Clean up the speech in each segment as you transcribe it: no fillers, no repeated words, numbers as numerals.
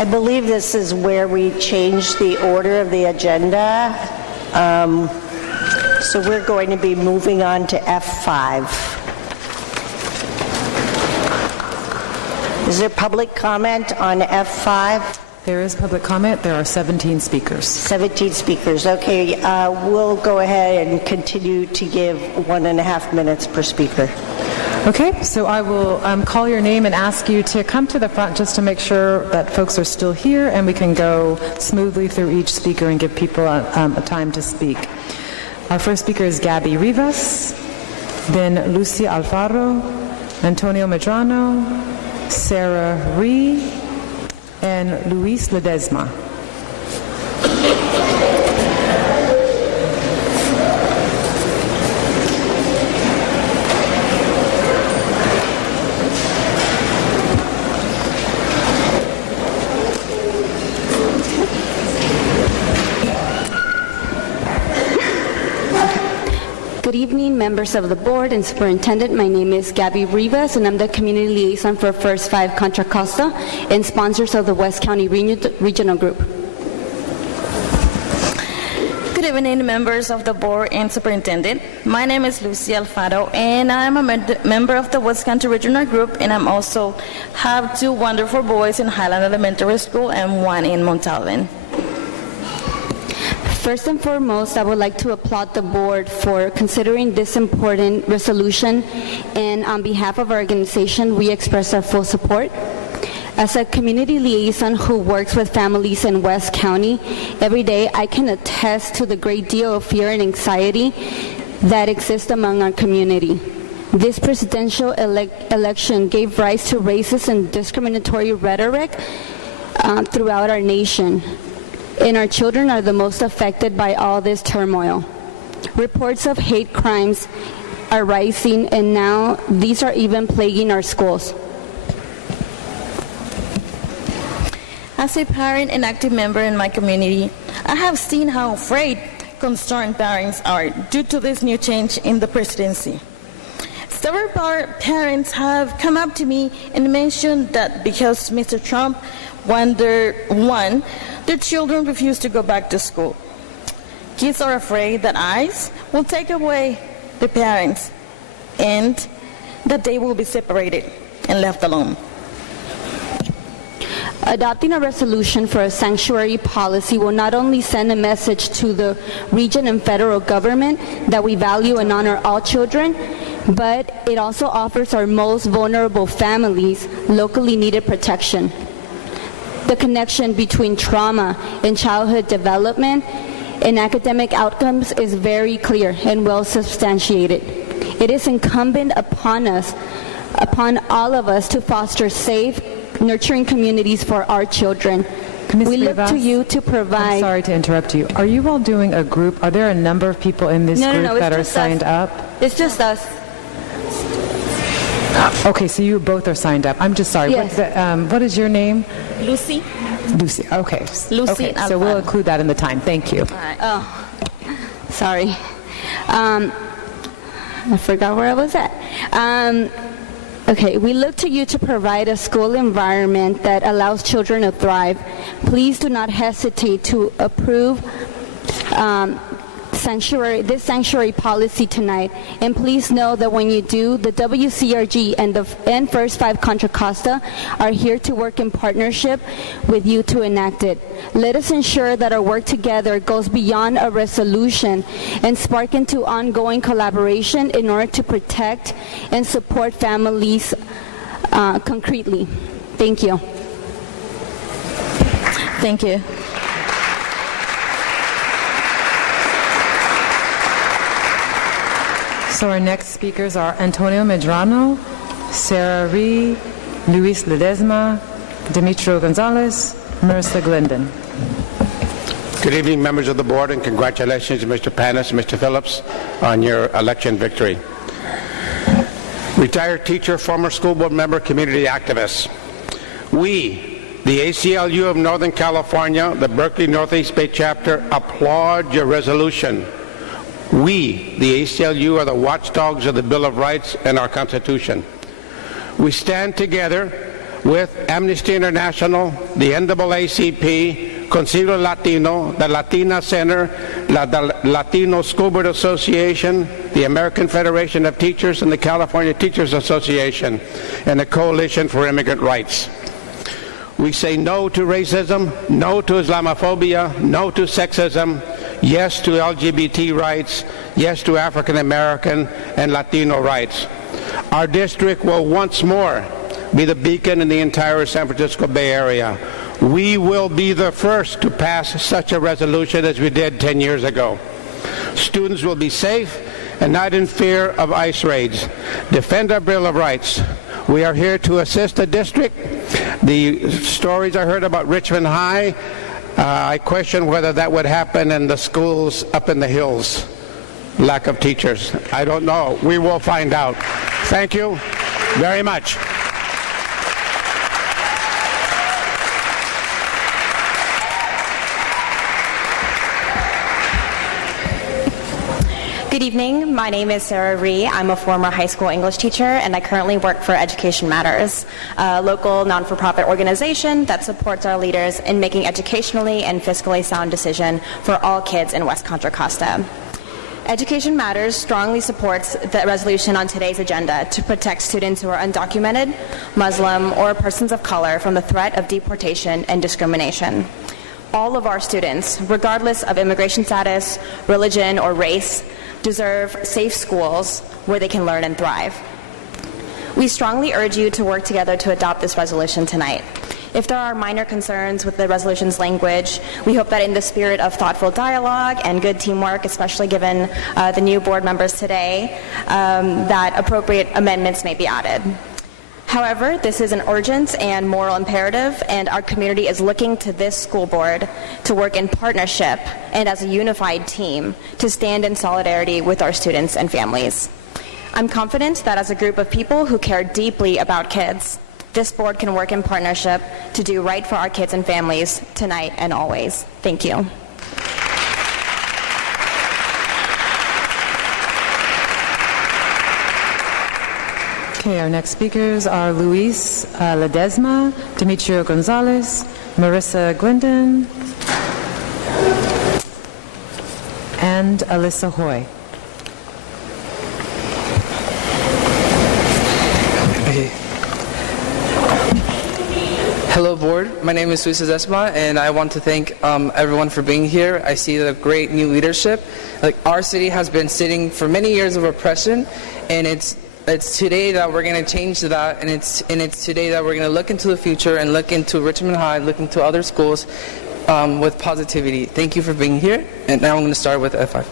I believe this is where we changed the order of the agenda. So we're going to be moving on to F5. Is there public comment on F5? There is public comment. There are 17 speakers. 17 speakers. Okay, we'll go ahead and continue to give 1.5 minutes per speaker. Okay, so I will call your name and ask you to come to the front just to make sure that folks are still here and we can go smoothly through each speaker and give people a time to speak. Our first speaker is Gabby Rivas, then Lucia Alfaro, Antonio Medrano, Sarah Ree, and Luis Ledesma. Good evening, members of the board and superintendent. My name is Gabby Rivas, and I'm the community liaison for First 5 Contra Costa and sponsors of the West County Regional Group. Good evening, members of the board and superintendent. My name is Lucy Alfaro, and I'm a member of the West County Regional Group, and I'm also have 2 wonderful boys in Highland Elementary School and 1 in Montalban. First and foremost, I would like to applaud the board for considering this important resolution, and on behalf of our organization, we express our full support. As a community liaison who works with families in West County, every day I can attest to the great deal of fear and anxiety that exists among our community. This presidential election gave rise to racist and discriminatory rhetoric throughout our nation. And our children are the most affected by all this turmoil. Reports of hate crimes are rising, and now these are even plaguing our schools. As a parent and active member in my community, I have seen how afraid concerned parents are due to this new change in the presidency. Several parents have come up to me and mentioned that because Mr. Trump won, their children refuse to go back to school. Kids are afraid that ICE will take away the parents and that they will be separated and left alone. Adopting a resolution for a sanctuary policy will not only send a message to the region and federal government that we value and honor all children, but it also offers our most vulnerable families locally needed protection. The connection between trauma and childhood development and academic outcomes is very clear and well substantiated. It is incumbent upon all of us to foster safe, nurturing communities for our children. We look to you to provide... I'm sorry to interrupt you. Are you all doing a group? Are there a number of people in this group that are signed up? It's just us. Okay, so you both are signed up. I'm just sorry. Yes. What is your name? Lucy. Lucy, okay. Lucy okay, so we'll include that in the time. Thank you. All right. Oh, sorry. I forgot where I was at. Okay, we look to you to provide a school environment that allows children to thrive. Please do not hesitate to approve this sanctuary policy tonight, and please know that when you do, the WCRG and First 5 Contra Costa are here to work in partnership with you to enact it. Let us ensure that our work together goes beyond a resolution and spark into ongoing collaboration in order to protect and support families concretely. Thank you. Thank you. So our next speakers are Antonio Medrano, Sarah Ree, Luis Ledesma, Demetrio Gonzalez, Marissa Glendon. Good evening, members of the board, and congratulations to Mr. Panis and Mr. Phillips on your election victory. Retired teacher, former school board member, community activist. We, the ACLU of Northern California, the Berkeley Northeast Bay chapter, applaud your resolution. We, the ACLU, are the watchdogs of the Bill of Rights and our Constitution. We stand together with Amnesty International, the NAACP, Concilio Latino, the Latina Center, the Latino School Board Association, the American Federation of Teachers, and the California Teachers Association, and the Coalition for Immigrant Rights. We say no to racism, no to Islamophobia, no to sexism, yes to LGBT rights, yes to African American and Latino rights. Our district will once more be the beacon in the entire San Francisco Bay Area. We will be the first to pass such a resolution as we did 10 years ago. Students will be safe and not in fear of ICE raids. Defend our Bill of Rights. We are here to assist the district. The stories I heard about Richmond High, I question whether that would happen in the schools up in the hills. Lack of teachers. I don't know. We will find out. Thank you very much. Good evening. My name is Sarah Rhee. I'm a former high school English teacher, and I currently work for Education Matters, a local non-for-profit organization that supports our leaders in making educationally and fiscally sound decisions for all kids in West Contra Costa. Education Matters strongly supports the resolution on today's agenda to protect students who are undocumented, Muslim, or persons of color from the threat of deportation and discrimination. All of our students, regardless of immigration status, religion, or race, deserve safe schools where they can learn and thrive. We strongly urge you to work together to adopt this resolution tonight. If there are minor concerns with the resolution's language, we hope that in the spirit of thoughtful dialogue and good teamwork, especially given the new board members today, that appropriate amendments may be added. However, this is an urgent and moral imperative, and our community is looking to this school board to work in partnership and as a unified team to stand in solidarity with our students and families. I'm confident that as a group of people who care deeply about kids, this board can work in partnership to do right for our kids and families tonight and always. Thank you. Okay, our next speakers are Luis Ledesma, Demetrio Gonzalez, Marissa Glendon, and Alyssa Hoy. Hello, board. My name is Luis Ledesma, and I want to thank everyone for being here. I see the great new leadership. Our city has been sitting for many years of oppression, and it's today that we're going to change that, and it's today that we're going to look into the future and look into Richmond High, look into other schools with positivity. Thank you for being here, and now I'm going to start with F5.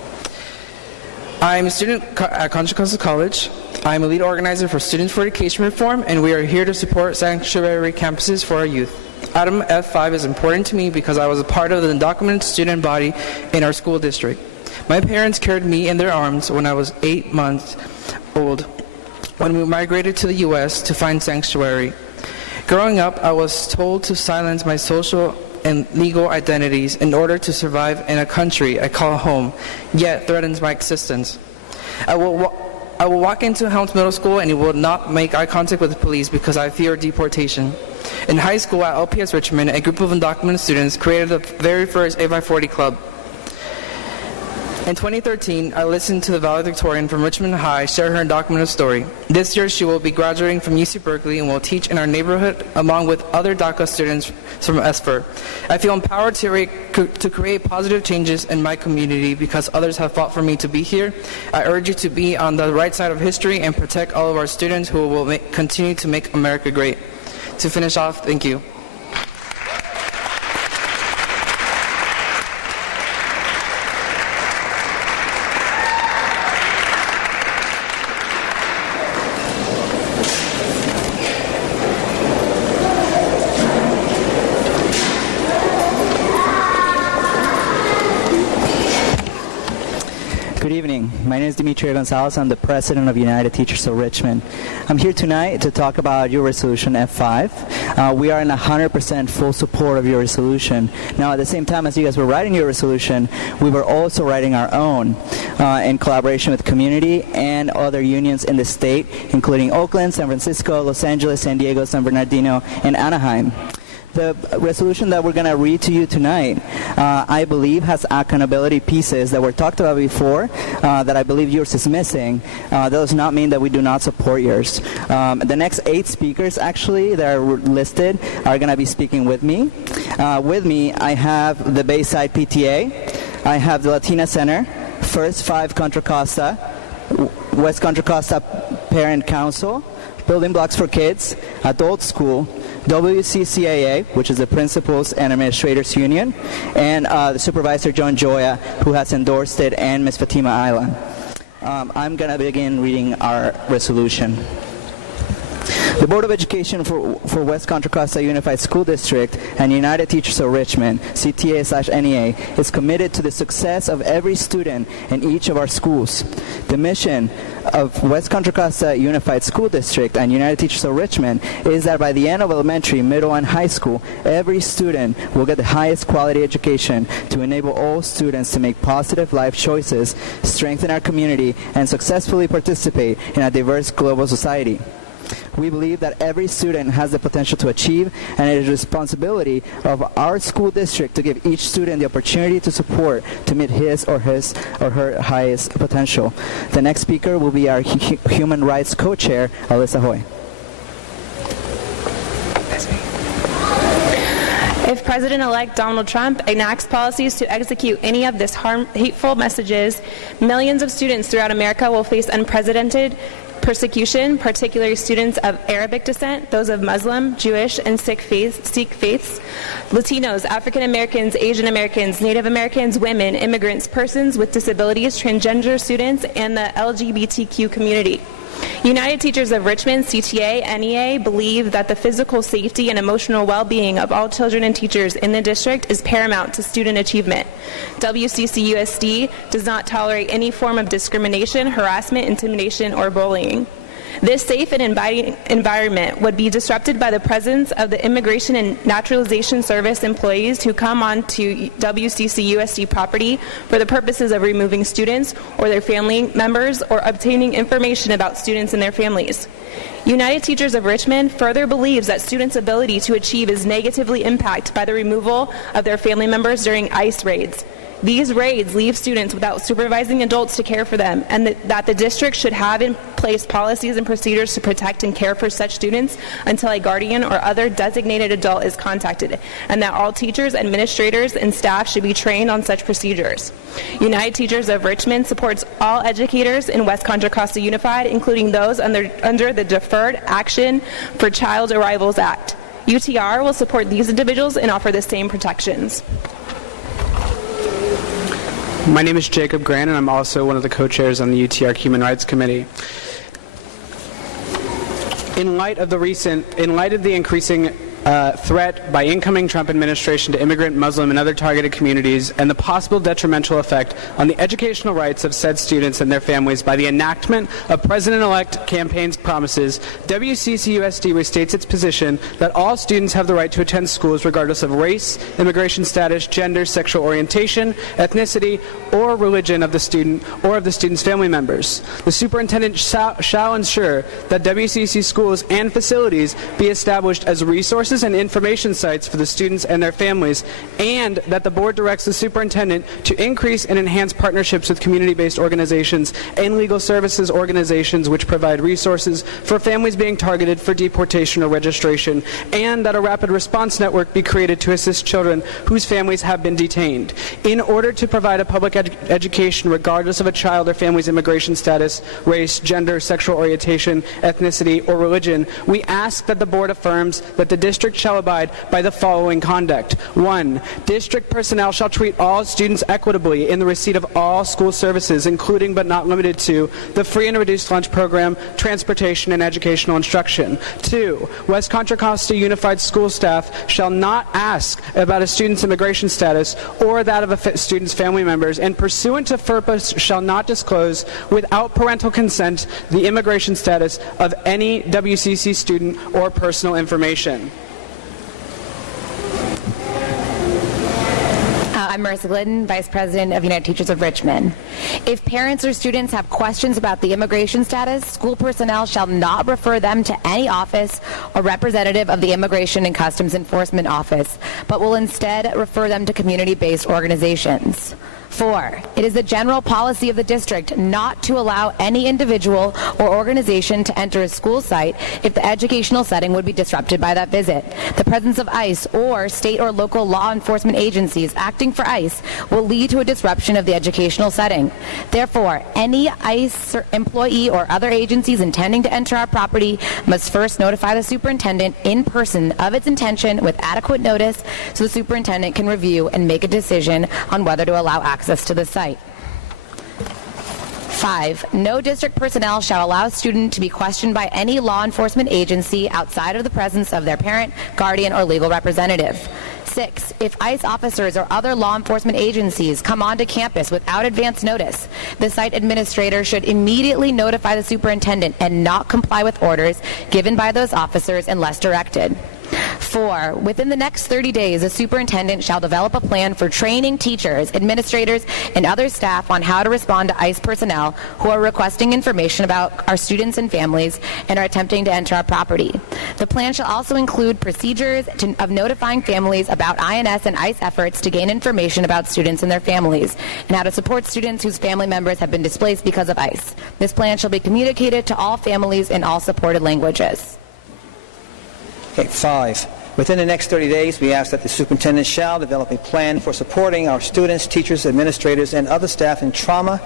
I'm a student at Contra Costa College. I'm a lead organizer for Students for Education Reform, and we are here to support sanctuary campuses for our youth. Item F5 is important to me because I was a part of the undocumented student body in our school district. My parents carried me in their arms when I was 8 months old, when we migrated to the U.S. to find sanctuary. Growing up, I was told to silence my social and legal identities in order to survive in a country I call home, yet threatens my existence. I will walk into Helms Middle School and will not make eye contact with the police because I fear deportation. In high school at LPS Richmond, a group of undocumented students created the very first 8x40 club. In 2013, I listened to the valedictorian from Richmond High share her undocumented story. This year, she will be graduating from UC Berkeley and will teach in our neighborhood along with other DACA students from ESFR. I feel empowered to create positive changes in my community because others have fought for me to be here. I urge you to be on the right side of history and protect all of our students who will continue to make America great. To finish off, thank you. Good evening. My name name is Demetria Gonzalez. I'm the president of United Teachers of Richmond. I'm here tonight to talk about your resolution F5. We are in 100% full support of your resolution. Now, at the same time as you guys were writing your resolution, we were also writing our own in collaboration with community and other unions in the state, including Oakland, San Francisco, Los Angeles, San Diego, San Bernardino, and Anaheim. The resolution that we're going to read to you tonight, I believe, has accountability pieces that were talked about before that I believe yours is missing. That does not mean that we do not support yours. The next 8 speakers, actually, that are listed are going to be speaking with me. With me, I have the Bayside PTA. I have the Latina Center, First 5 Contra Costa, West Contra Costa Parent Council, Building Blocks for Kids, Adult School, WCCAA, which is the Principals and Administrators Union, and the Supervisor John Joya, who has endorsed it, and Ms. Fatima Island. I'm going to begin reading our resolution. The Board of Education for West Contra Costa Unified School District and United Teachers of Richmond, CTA/NEA, is committed to the success of every student in each of our schools. The mission of West Contra Costa Unified School District and United Teachers of Richmond is that by the end of elementary, middle, and high school, every student will get the highest quality education to enable all students to make positive life choices, strengthen our community, and successfully participate in a diverse global society. We believe that every student has the potential to achieve, and it is the responsibility of our school district to give each student the opportunity to support to meet his or her highest potential. The next speaker will be our Human Rights Co-Chair, Alyssa Hoy. If President-elect Donald Trump enacts policies to execute any of these hateful messages, millions of students throughout America will face unprecedented persecution, particularly students of Arabic descent, those of Muslim, Jewish, and Sikh faiths, Latinos, African Americans, Asian Americans, Native Americans, women, immigrants, persons with disabilities, transgender students, and the LGBTQ community. United Teachers of Richmond, CTA, NEA, believe that the physical safety and emotional well-being of all children and teachers in the district is paramount to student achievement. WCCUSD does not tolerate any form of discrimination, harassment, intimidation, or bullying. This safe and inviting environment would be disrupted by the presence of the Immigration and Naturalization Service employees who come onto WCCUSD property for the purposes of removing students or their family members or obtaining information about students and their families. United Teachers of Richmond further believes that students' ability to achieve is negatively impacted by the removal of their family members during ICE raids. These raids leave students without supervising adults to care for them, and that the district should have in place policies and procedures to protect and care for such students until a guardian or other designated adult is contacted, and that all teachers, administrators, and staff should be trained on such procedures. United Teachers of Richmond supports all educators in West Contra Costa Unified, including those under the Deferred Action for Child Arrivals Act. UTR will support these individuals and offer the same protections. My name is Jacob Grant, and I'm also one of the co-chairs on the UTR Human Rights Committee. In light of the increasing threat by incoming Trump administration to immigrant, Muslim, and other targeted communities, and the possible detrimental effect on the educational rights of said students and their families by the enactment of President-elect campaign's promises, WCCUSD restates its position that all students have the right to attend schools regardless of race, immigration status, gender, sexual orientation, ethnicity, or religion of the student or of the student's family members. The superintendent shall ensure that WCC schools and facilities be established as resources and information sites for the students and their families, and that the board directs the superintendent to increase and enhance partnerships with community-based organizations and legal services organizations which provide resources for families being targeted for deportation or registration, and that a rapid response network be created to assist children whose families have been detained. In order to provide a public education regardless of a child or family's immigration status, race, gender, sexual orientation, ethnicity, or religion, we ask that the board affirms that the district district shall abide by the following conduct. 1. District personnel shall treat all students equitably in the receipt of all school services, including but not limited to the free and reduced lunch program, transportation, and educational instruction. 2. West Contra Costa Unified School staff shall not ask about a student's immigration status or that of a student's family members, and pursuant to FERPA shall not disclose without parental consent the immigration status of any WCC student or personal information. I'm Marissa Glidden, Vice President of United Teachers of Richmond. If parents or students have questions about the immigration status, school personnel shall not refer them to any office or representative of the Immigration and Customs Enforcement Office, but will instead refer them to community-based organizations. 4. It is the general policy of the district not to allow any individual or organization to enter a school site if the educational setting would be disrupted by that visit. The presence of ICE or state or local law enforcement agencies acting for ICE will lead to a disruption of the educational setting. Therefore, any ICE employee or other agencies intending to enter our property must first notify the superintendent in person of its intention with adequate notice so the superintendent can review and make a decision on whether to allow access to the site. 5. No district personnel shall allow a student to be questioned by any law enforcement agency outside of the presence of their parent, guardian, or legal representative. 6. If ICE officers or other law enforcement agencies come onto campus without advance notice, the site administrator should immediately notify the superintendent and not comply with orders given by those officers unless directed. 4. Within the next 30 days, the superintendent shall develop a plan for training teachers, administrators, and other staff on how to respond to ICE personnel who are requesting information about our students and families and are attempting to enter our property. The plan shall also include procedures of notifying families about INS and ICE efforts to gain information about students and their families, and how to support students whose family members have been displaced because of ICE. This plan shall be communicated to all families in all supported languages. Okay, 5. Within the next 30 days, we ask that the superintendent shall develop a plan for supporting our students, teachers, administrators, and other staff in trauma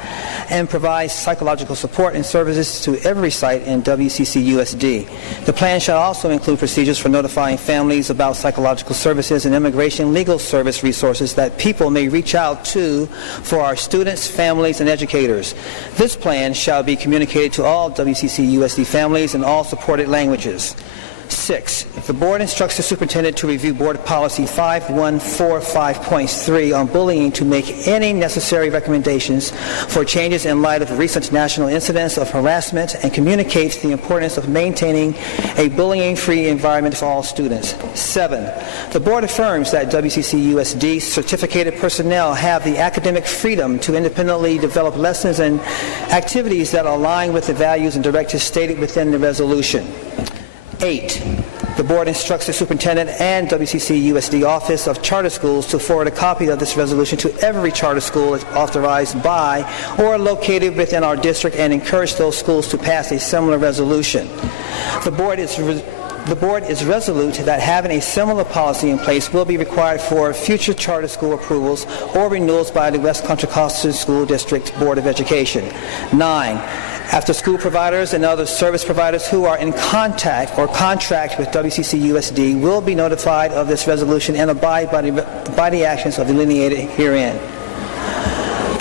and provide psychological support and services to every site in WCCUSD. The plan shall also include procedures for notifying families about psychological services and immigration legal service resources that people may reach out to for our students, families, and educators. This plan shall be communicated to all WCCUSD families in all supported languages. 6. The board instructs the superintendent to review board policy 5145.3 on bullying to make any necessary recommendations for changes in light of recent national incidents of harassment and communicates the importance of maintaining a bullying-free environment for all students. 7. The board affirms that WCCUSD certificated personnel have the academic freedom to independently develop lessons and activities that align with the values and directives stated within the resolution. 8. The board instructs the superintendent and WCCUSD Office of Charter Schools to forward a copy of this resolution to every charter school authorized by or located within our district and encourage those schools to pass a similar resolution. The board is resolute that having a similar policy in place will be required for future charter school approvals or renewals by the West Contra Costa School District Board of Education. 9. After school providers and other service providers who are in contact or contract with WCCUSD will be notified of this resolution and abide by the actions of delineated herein.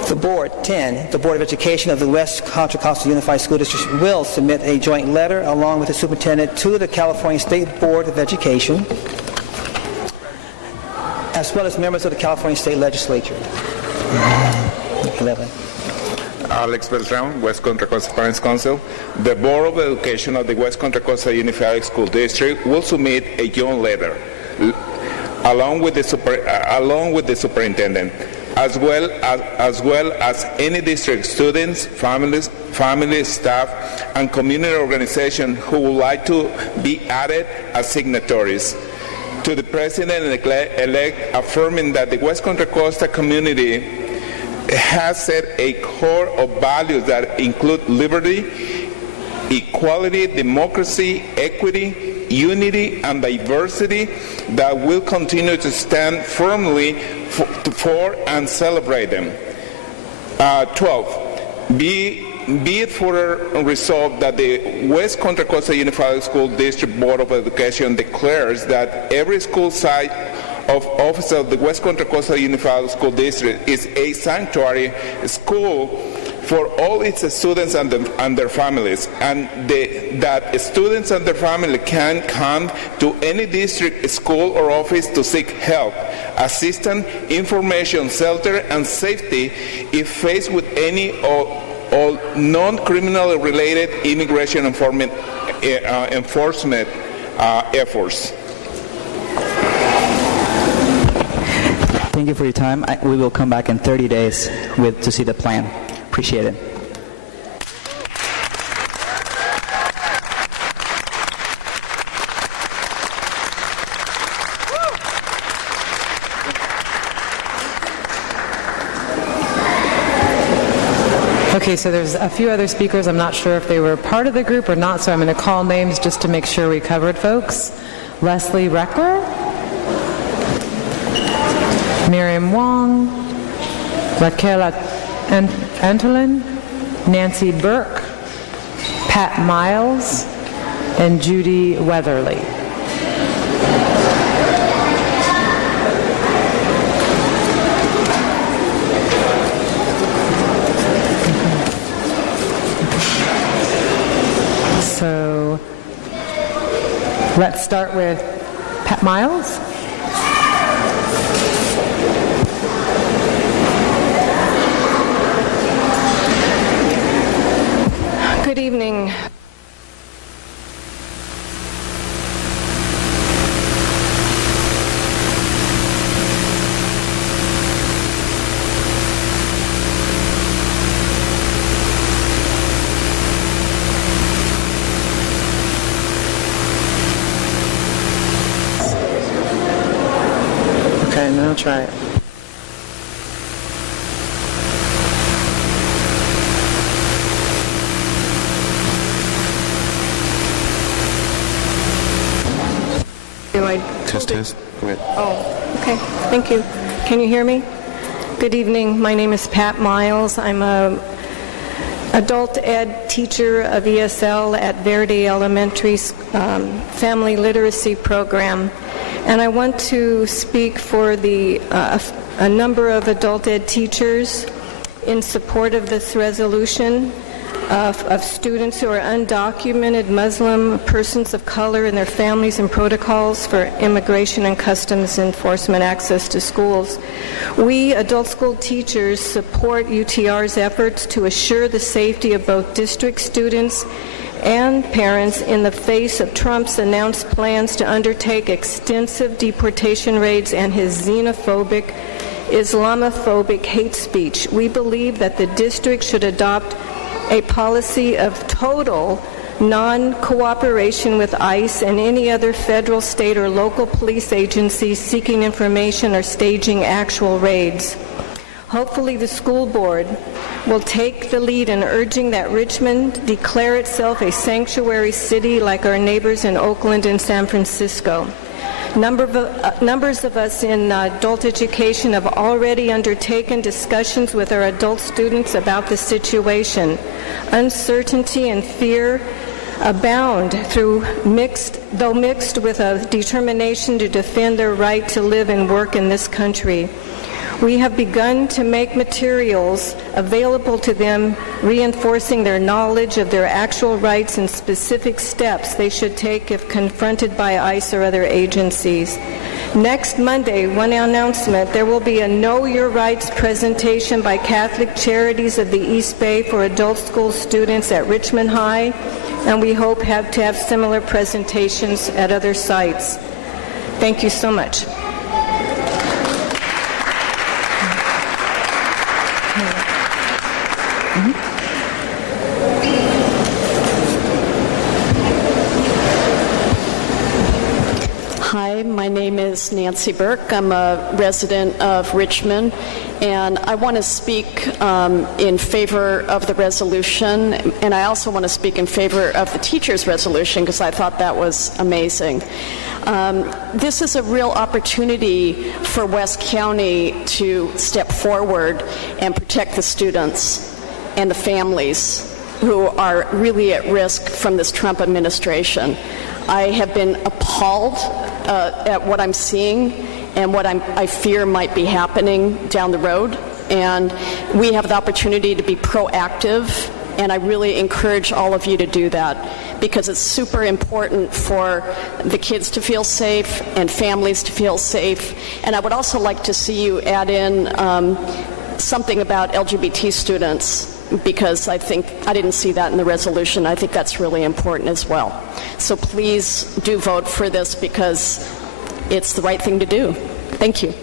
The board, 10, the Board of Education of the West Contra Costa Unified School District will submit a joint letter along with the superintendent to the California State Board of Education, as well as members of the California State Legislature. 11. Alex Beltran, West Contra Costa Parents Council. The Board of Education of the West Contra Costa Unified School District will submit a joint letter along with the superintendent, as well as any district students, families, staff, and community organizations who would like to be added as signatories to the President-elect, affirming that the West Contra Costa community has set a core of values that include liberty, equality, democracy, equity, unity, and diversity that will continue to stand firmly for and celebrate them. 12. Be be it further resolved that the West Contra Costa Unified School District Board of Education declares that every school site of office of the West Contra Costa Unified School District is a sanctuary school for all its students and their families, and that students and their family can come to any district school or office to seek help, assistance, information, shelter, and safety if faced with any or non-criminal related immigration enforcement efforts. Thank you for your time. We will come back in 30 days to see the plan. Appreciate it. Okay, so there's a few other speakers. I'm not sure if they were part of the group or not, so I'm going to call names just to make sure we covered folks. Leslie Reckler, Miriam Wong, Raquel Antolin, Nancy Burke, Pat Miles, and Judy Weatherly. So let's start with Pat Miles. Good evening. Okay, now try it. Test. Go ahead. Oh, okay. Thank you. Can you hear me? Good evening. My name is Pat Miles. I'm a adult ed teacher of ESL at Verde Elementary's Family Literacy Program. And I want to speak for a number of adult ed teachers in support of this resolution of students who are undocumented Muslim persons of color and their families and protocols for immigration and customs enforcement access to schools. We, adult school teachers, support UTR's efforts to assure the safety of both district students and parents in the face of Trump's announced plans to undertake extensive deportation raids and his xenophobic, Islamophobic hate speech. We believe that the district should adopt a policy of total non-cooperation with ICE and any other federal, state, or local police agencies seeking information or staging actual raids. Hopefully the school board will take the lead in urging that Richmond declare itself a sanctuary city like our neighbors in Oakland and San Francisco. Numbers of us in adult education have already undertaken discussions with our adult students about the situation. Uncertainty and fear abound though mixed with a determination to defend their right to live and work in this country. We have begun to make materials available to them, reinforcing their knowledge of their actual rights and specific steps they should take if confronted by ICE or other agencies. Next Monday, one announcement, there will be a Know Your Rights presentation by Catholic Charities of the East Bay for adult school students at Richmond High, and we hope to have similar presentations at other sites. Thank you so much. Hi, my name is Nancy Burke. I'm a resident of Richmond, and I want to speak in favor of the resolution, and I also want to speak in favor of the teacher's resolution because I thought that was amazing. This is a real opportunity for West County to step forward and protect the students and the families who are really at risk from this Trump administration. I have been appalled at what I'm seeing and what I fear might be happening down the road. And we have the opportunity to be proactive, and I really encourage all of you to do that, because it's super important for the kids to feel safe and families to feel safe. And I would also like to see you add in something about LGBT students, because I think I didn't see that in the resolution. I think that's really important as well. So please do vote for this, because it's the right thing to do. Thank you.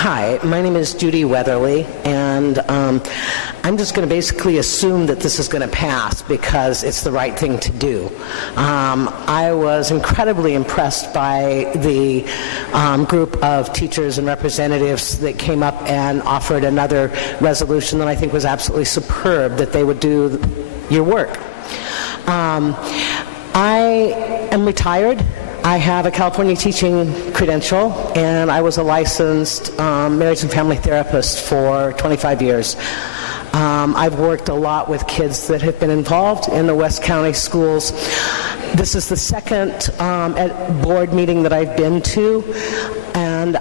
Hi, my name is Judy Weatherly, and I'm just going to basically assume that this is going to pass because it's the right thing to do. I was incredibly impressed by the group of teachers and representatives that came up and offered another resolution that I think was absolutely superb, that they would do your work. I am retired. I have a California teaching credential, and I was a licensed marriage and family therapist for 25 years. I've worked a lot with kids that have been involved in the West County schools. This is the second board meeting that I've been to, and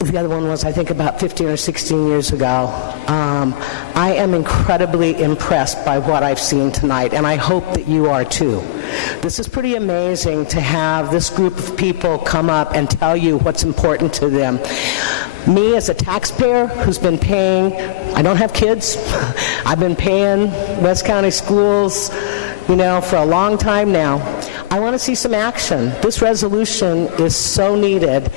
the other one was, I think, about 15 or 16 years ago. I am incredibly impressed by what I've seen tonight, and I hope that you are too. This is pretty amazing to have this group of people come up and tell you what's important to them. Me, as a taxpayer who's been paying, I don't have kids, I've been paying West County schools, for a long time now. I want to see some action. This resolution is so needed.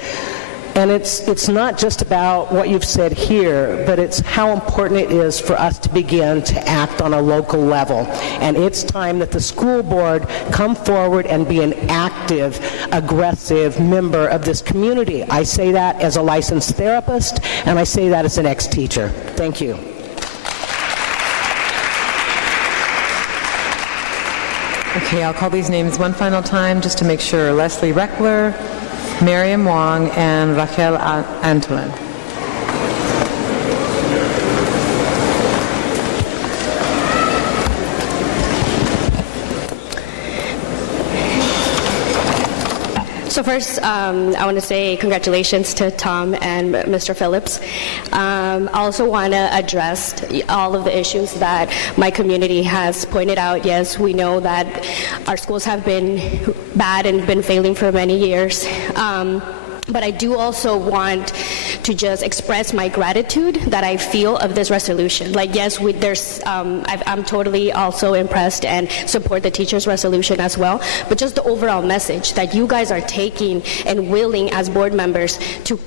And it's not just about what you've said here, but it's how important it is for us to begin to act on a local level. And it's time that the school board come forward and be an active, aggressive member of this community. I say that as a licensed therapist, and I say that as an ex-teacher. Thank you. Okay, I'll call these names one final time just to make sure. Leslie Reckler, Miriam Wong, and Raquel Antolin. So first, I want to say congratulations to Tom and Mr. Phillips. I also want to address all of the issues that my community has pointed out. Yes, we know that our schools have been bad and been failing for many years. But I do also want to just express my gratitude that I feel of this resolution. Like, yes, I'm totally also impressed and support the teachers' resolution as well. But just the overall message that you guys are taking and willing as board members to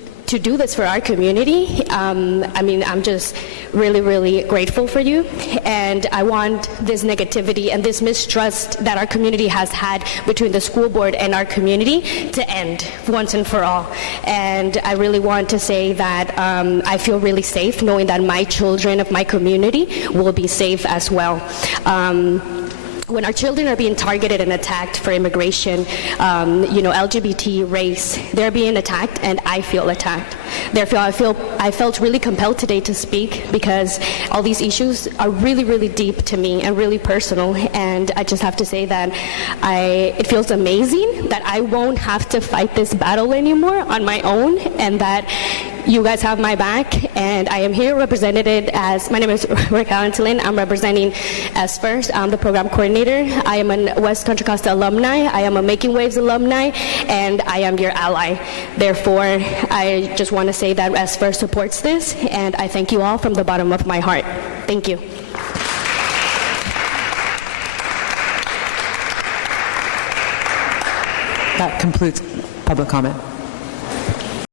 do this for our community, I'm just really, really grateful for you. And I want this negativity and this mistrust that our community has had between the school board and our community to end once and for all. And I really want to say that I feel really safe knowing that my children of my community will be safe as well. When our children are being targeted and attacked for immigration, LGBT, race, they're being attacked, and I feel attacked. Therefore, I felt really compelled today to speak because all these issues are really, really deep to me and really personal. And I just have to say that it feels amazing that I won't have to fight this battle anymore on my own, and that you guys have my back. And I am here represented as, my name is Raquel Antolin. I'm representing as first. I'm the program coordinator. I am a West Contra Costa alumni. I am a Making Waves alumni, and I am your ally. Therefore, I just want to say that as first supports this, and I thank you all from the bottom of my heart. Thank you. That concludes public comment.